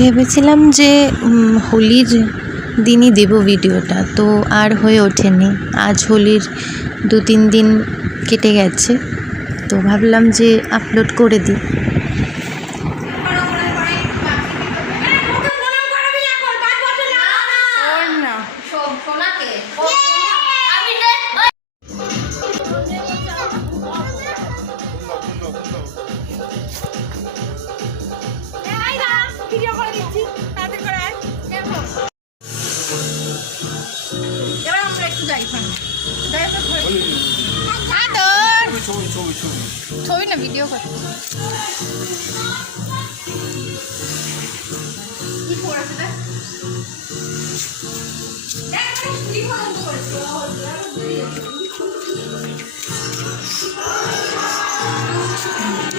ভেবেছিলাম যে হোলির দিনই দেব ভিডিওটা, তো আর হয়ে ওঠেনি। আজ হোলির 2-3 দিন কেটে গেছে, তো ভাবলাম যে আপলোড করে দিই। ছবি না ভিডিও করতে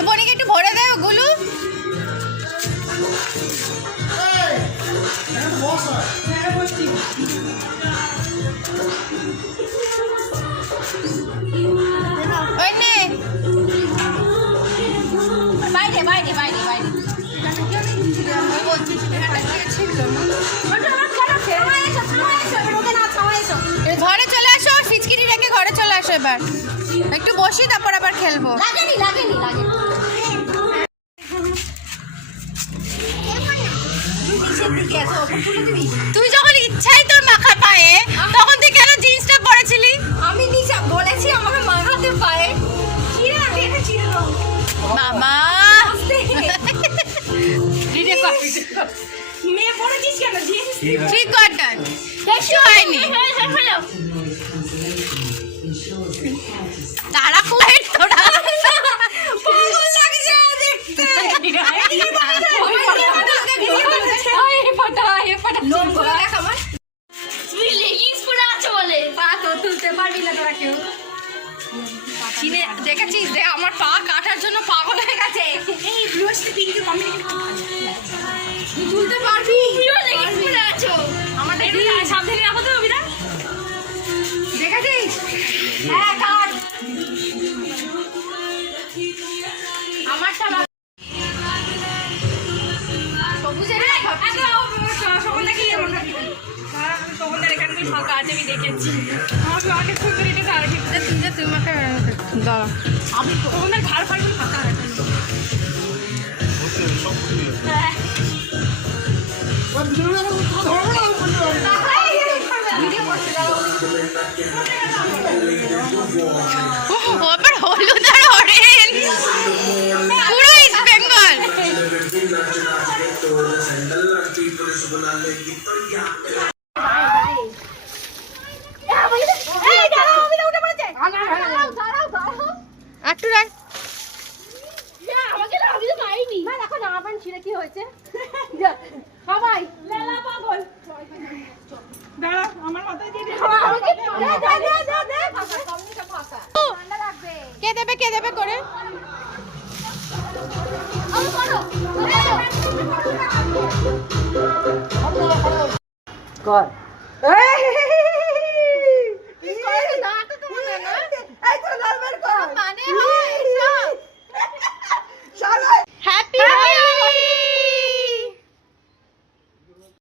বনিকে একটু ভরে দেয় ওগুলো। বাইরে বাইরে বাইরে বাইরে ঘরে চলে আসো, ফিচকিরি রেখে ঘরে চলে আসো। এবার একটু বসি, তারপর আবার খেলবো। তুই যখন ইচ্ছাই তোর মাখা পায়ে, তখন তুই কেন জিন্সটা পরেছিলি? আমি নিচে বলেছি আমাকে মাখাতে পায়ে। মামা মেয়ে পড়েছিস কেন জিন্স? ঠিক কটন কিছু হয়নি। তারা কোয়েট তোরা পাগল লাগছে দেখতে। লোকগুলো দেখ আমার। তুই লেগিংস পরে আছো বলে পা তো তুলতে পারবি না তোরা কেউ। চিনে দেখেছিস যে আমার পা কাটার জন্য পাগল হয়ে গেছে। এই ব্লুর সাথে পিঙ্কের কম্বিনেশন তুই তুলতে পারবি? তুইও লেগিংস পরে আছো। আমাদের সাবধানে রাখো তো অবিদা। দেখেছিস? হ্যাঁ কাট। আমারটা সবুজের সবুজটা কি এমন থাকি? সবুজের এখানে তুই ফাঁকা আছে আমি দেখেছি। আমাকে আগে খুব করে এটা আর কি তুই আমাকে দাঁড়া। আমি সবুজের ঘাড় ফাড়গুলো ফাঁকা আছে। হ্যাঁ আবার হলুদ আর অরেঞ্জ পুরো ইস্ট বেঙ্গল। একটু রাখ আমাকে না, আমি তো পাইনি না। দেখো জামা প্যান্ট ছিঁড়ে কি হয়েছে সবাই লেলা পাগল। দাঁড়া আমার মাথায় দিয়ে দে। ঠান্ডা লাগবে। কে দেবে করে কর।